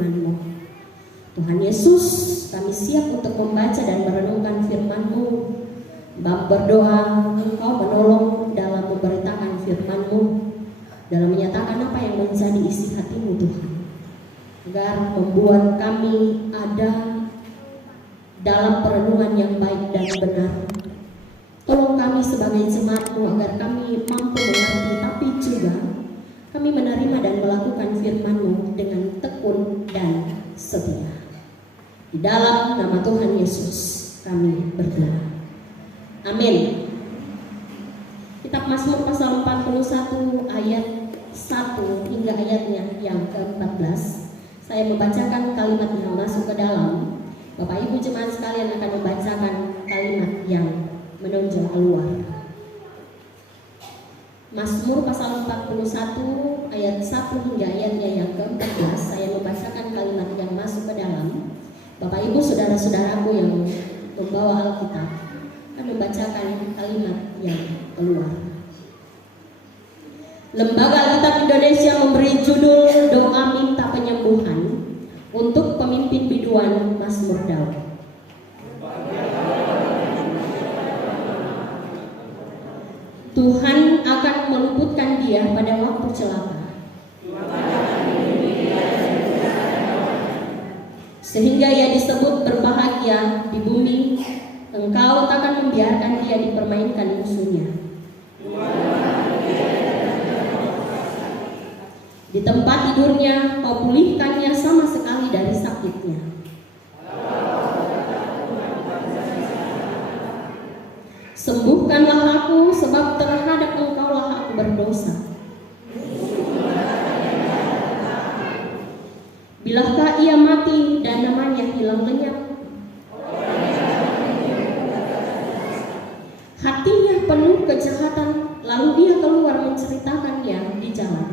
firman-Mu. Tuhan Yesus, kami siap untuk membaca dan merenungkan firman-Mu. Bapa berdoa Engkau menolong dalam memberitakan firman-Mu, dalam menyatakan apa yang menjadi isi hati-Mu Tuhan, agar membuat kami ada dalam perenungan yang baik dan benar. Tolong kami sebagai jemaat-Mu agar kami mampu mengerti, tapi juga kami menerima dan melakukan firman-Mu dengan tekun dan setia. Di dalam nama Tuhan Yesus kami berdoa. Amin. Kitab Mazmur pasal 41 ayat 1 hingga ayatnya yang ke-14. Saya membacakan kalimat yang masuk ke dalam. Bapak Ibu jemaat sekalian akan membacakan kalimat yang menonjol keluar. Mazmur pasal 41 ayat 1 hingga ayatnya yang ke-14. Saya membacakan kalimat yang masuk ke dalam. Bapak Ibu saudara-saudaraku yang membawa Alkitab akan membacakan kalimat yang keluar. Lembaga Alkitab Indonesia memberi judul Doa Minta Penyembuhan untuk pemimpin biduan Mazmur Daud. Tuhan akan meluputkan dia pada waktu celaka, sehingga ia disebut berbahagia di bumi. Engkau takkan membiarkan dia dipermainkan musuhnya. Di tempat tidurnya kau pulihkannya sama sekali dari sakitnya. Sembuhkanlah aku, sebab terhadap Engkaulah aku berdosa. Bilakah ia mati dan namanya hilang lenyap? Hatinya penuh kejahatan, lalu dia keluar menceritakannya di jalan.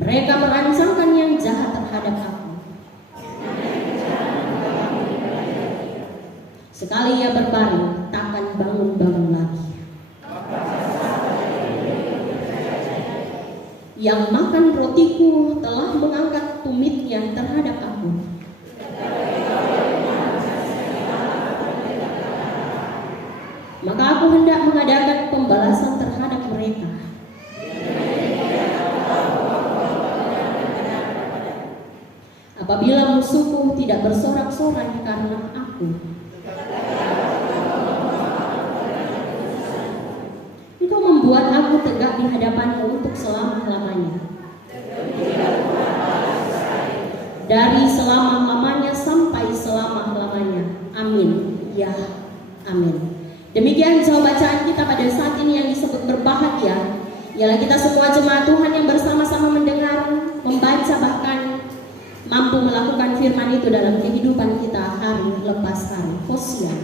Mereka merancangkan yang jahat terhadap aku. Sekali ia berbaring, takkan bangun-bangun lagi. Yang makan rotiku telah mengangkat tumitnya terhadap aku. Maka aku hendak mengadakan pembalasan terhadap mereka. Apabila musuhku tidak bersorak-sorai karena aku, Engkau membuat aku tegak di hadapanmu untuk selama-lamanya. Dari selama-lamanya sampai selama-lamanya. Amin. Ya, amin. Demikian jauh bacaan kita pada saat ini yang disebut berbahagia. Ialah kita semua jemaat Tuhan yang bersama-sama mendengar, membaca, bahkan mampu melakukan firman itu dalam kehidupan kita hari lepas hari. Hosea.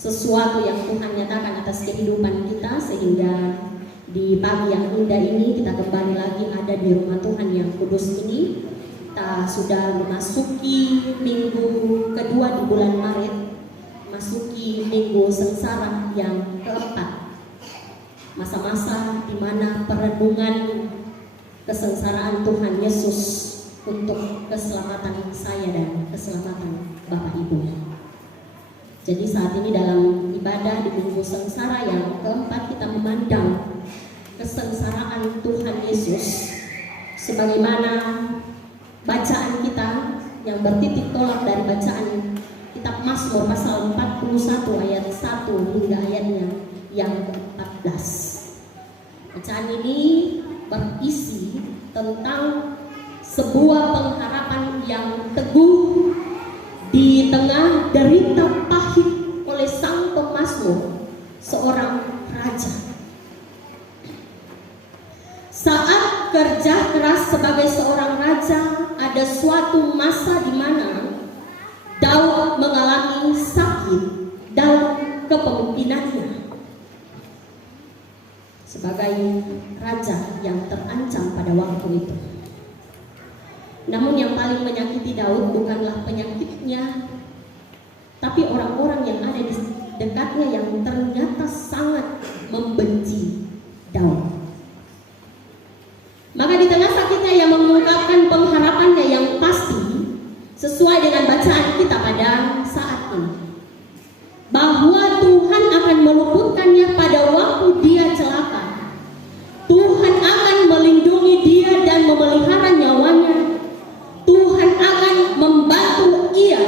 Sesuatu yang Tuhan nyatakan atas kehidupan kita, sehingga di pagi yang indah ini kita kembali lagi ada di rumah Tuhan yang kudus ini. Kita sudah memasuki minggu kedua di bulan Maret, memasuki minggu sengsara yang keempat, masa-masa di mana perenungan kesengsaraan Tuhan Yesus untuk keselamatan saya dan keselamatan Bapak Ibu. Jadi saat ini dalam ibadah di minggu sengsara yang keempat, kita memandang kesengsaraan Tuhan Yesus sebagaimana bacaan kita yang bertitik tolak dari bacaan kitab Mazmur pasal 41 ayat 1 hingga ayatnya yang ke-14. Bacaan ini berisi tentang sebuah pengharapan yang teguh di tengah derita pahit oleh sang pemazmur, seorang raja. sebagai seorang raja, ada suatu masa di mana Daud mengalami sakit dalam kepemimpinannya sebagai raja yang terancam pada waktu itu. Namun yang paling menyakiti Daud bukanlah penyakitnya, tapi orang-orang yang ada di dekatnya yang ternyata sangat membenci Daud. Maka di tengah sakitnya ia mengungkapkan pengharapannya yang pasti sesuai dengan bacaan kita pada saat ini, bahwa Tuhan akan meluputkannya pada waktu dia celaka. Tuhan akan melindungi dia dan memelihara nyawanya. Tuhan akan membantu ia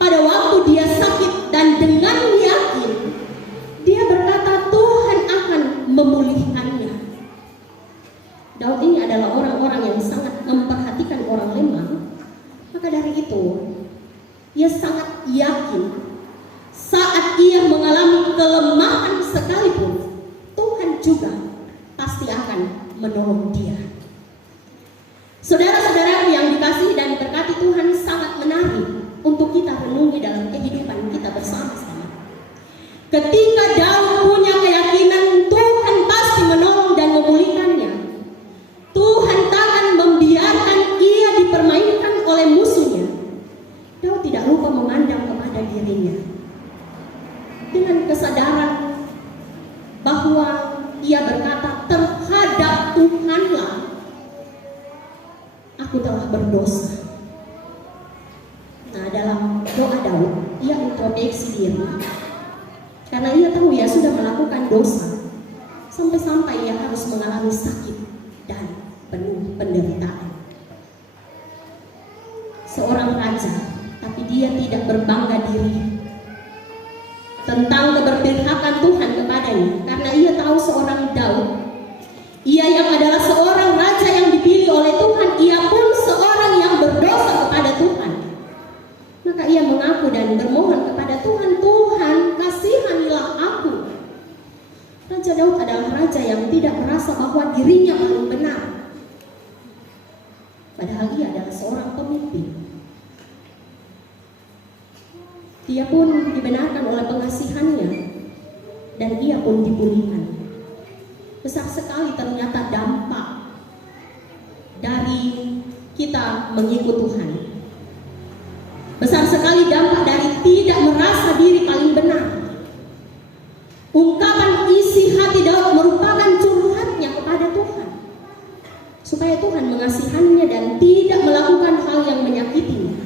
pada waktu dia sakit, dan dengan yakin dia berkata Tuhan akan memulihkannya. Daud ini adalah orang-orang yang sangat memperhatikan orang lemah. Maka dari itu ia sangat yakin saat ia mengalami kelemahan sekalipun, Tuhan juga pasti akan menolong dia. Saudara-saudara yang dikasihi dan diberkati Tuhan, sangat menarik untuk kita renungi dalam kehidupan kita bersama-sama. Ketika Daud punya keyakinan Tuhan pasti menolong dan memulihkannya, Tuhan takkan membiarkan ia dipermainkan oleh musuhnya, Daud tidak lupa memandang kepada dirinya dengan kesadaran bahwa ia berkata, terhadap Tuhanlah aku telah berdosa. Nah, dalam doa Daud, ia introspeksi diri karena ia tahu ia sudah melakukan dosa sampai-sampai ia harus mengalami sakit dan penuh penderitaan. Seorang raja, tapi dia tidak berbangga diri tentang keberpihakan Tuhan kepadanya, karena ia tahu seorang Daud, ia yang adalah seorang raja yang dipilih oleh Tuhan, ia pun seorang yang berdosa kepada Tuhan. Maka ia mengaku dan bermohon kepada Tuhan, Tuhan kasihanilah aku. Raja Daud adalah raja yang tidak merasa bahwa dirinya paling benar, padahal ia adalah seorang pemimpin. Dia pun dibenarkan oleh pengasihannya dan ia pun dipulihkan. Besar sekali ternyata dampak dari kita mengikut Tuhan. Besar sekali dampak dari tidak merasa diri paling benar. Ungkapan isi hati Daud merupakan curhatnya kepada Tuhan, supaya Tuhan mengasihannya dan tidak melakukan hal yang menyakitinya.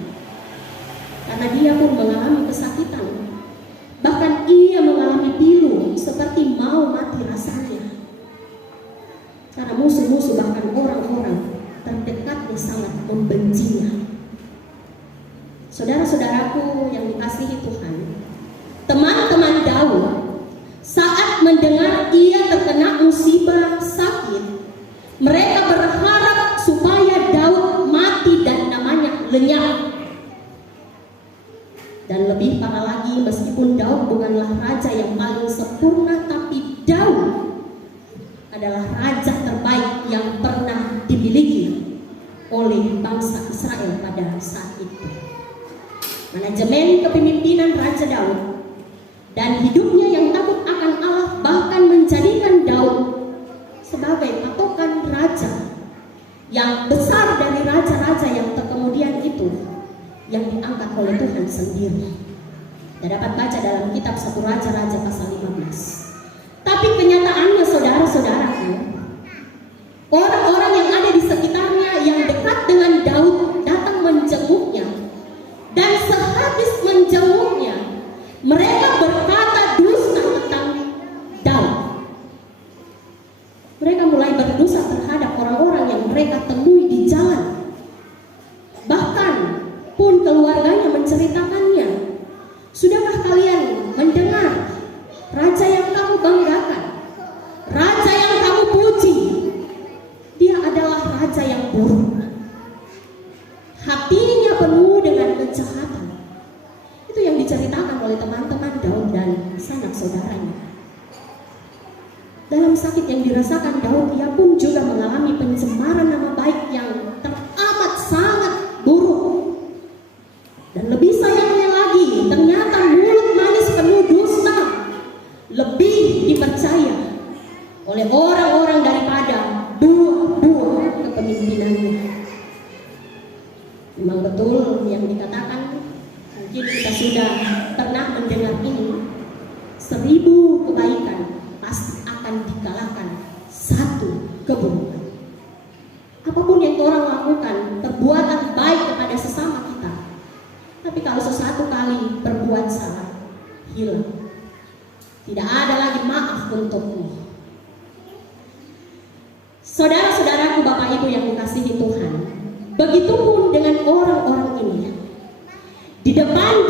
Karena dia pun mengalami kesakitan, bahkan ia mengalami pilu seperti mau mati rasanya. Karena musuh-musuh bahkan orang-orang terdekatnya sangat membencinya. Saudara-saudaraku yang dikasihi Tuhan, teman-teman Daud saat mendengar ia terkena musibah sakit, mereka berharap supaya Daud mati dan namanya lenyap. Dan lebih parah lagi, meskipun Daud bukanlah raja yang paling sempurna, tapi Daud adalah raja terbaik yang pernah dimiliki oleh bangsa Israel pada saat itu. Manajemen kepemimpinan Raja Daud dan hidupnya yang takut akan Allah bahkan menjadikan Daud sebagai patokan raja yang besar dari raja-raja yang terkemudian itu, yang diangkat oleh Tuhan sendiri. Kita dapat baca dalam kitab 1 Raja-Raja pasal 15. Tapi kenyataannya saudara-saudaraku, orang-orang yang ada di sekitarnya yang dekat dengan Daud datang menjenguknya, dan sehabis menjenguknya mereka berkata dusta tentang Daud. Mereka mulai berdosa terhadap orang-orang yang mereka temui di jalan. Bahkan pun keluarganya menceritakannya, sudahkah kalian mendengar raja yang kamu banggakan, raja yang kamu puji, dia adalah raja yang buruk, hatinya penuh dengan kejahatan. Itu yang diceritakan oleh teman-teman Daud dan sanak saudaranya. Dalam sakit yang dirasakan Daud, ia pun juga mengalami pencemaran nama baik baik yang teramat sangat buruk. Dan lebih sayangnya lagi, ternyata mulut manis penuh dusta lebih dipercaya oleh orang-orang daripada buah-buah kepemimpinannya. Memang betul yang dikatakan, mungkin kita sudah pernah mendengar ini, 1000 kebaikan pasti akan dikalahkan 1 keburukan. Apapun yang orang lakukan, perbuatan baik kepada sesama kita, tapi kalau sesuatu kali berbuat salah, hilang. Tidak ada lagi maaf untukmu. Saudara-saudaraku, Bapak Ibu yang dikasihi Tuhan, begitupun dengan orang-orang ini. Di depan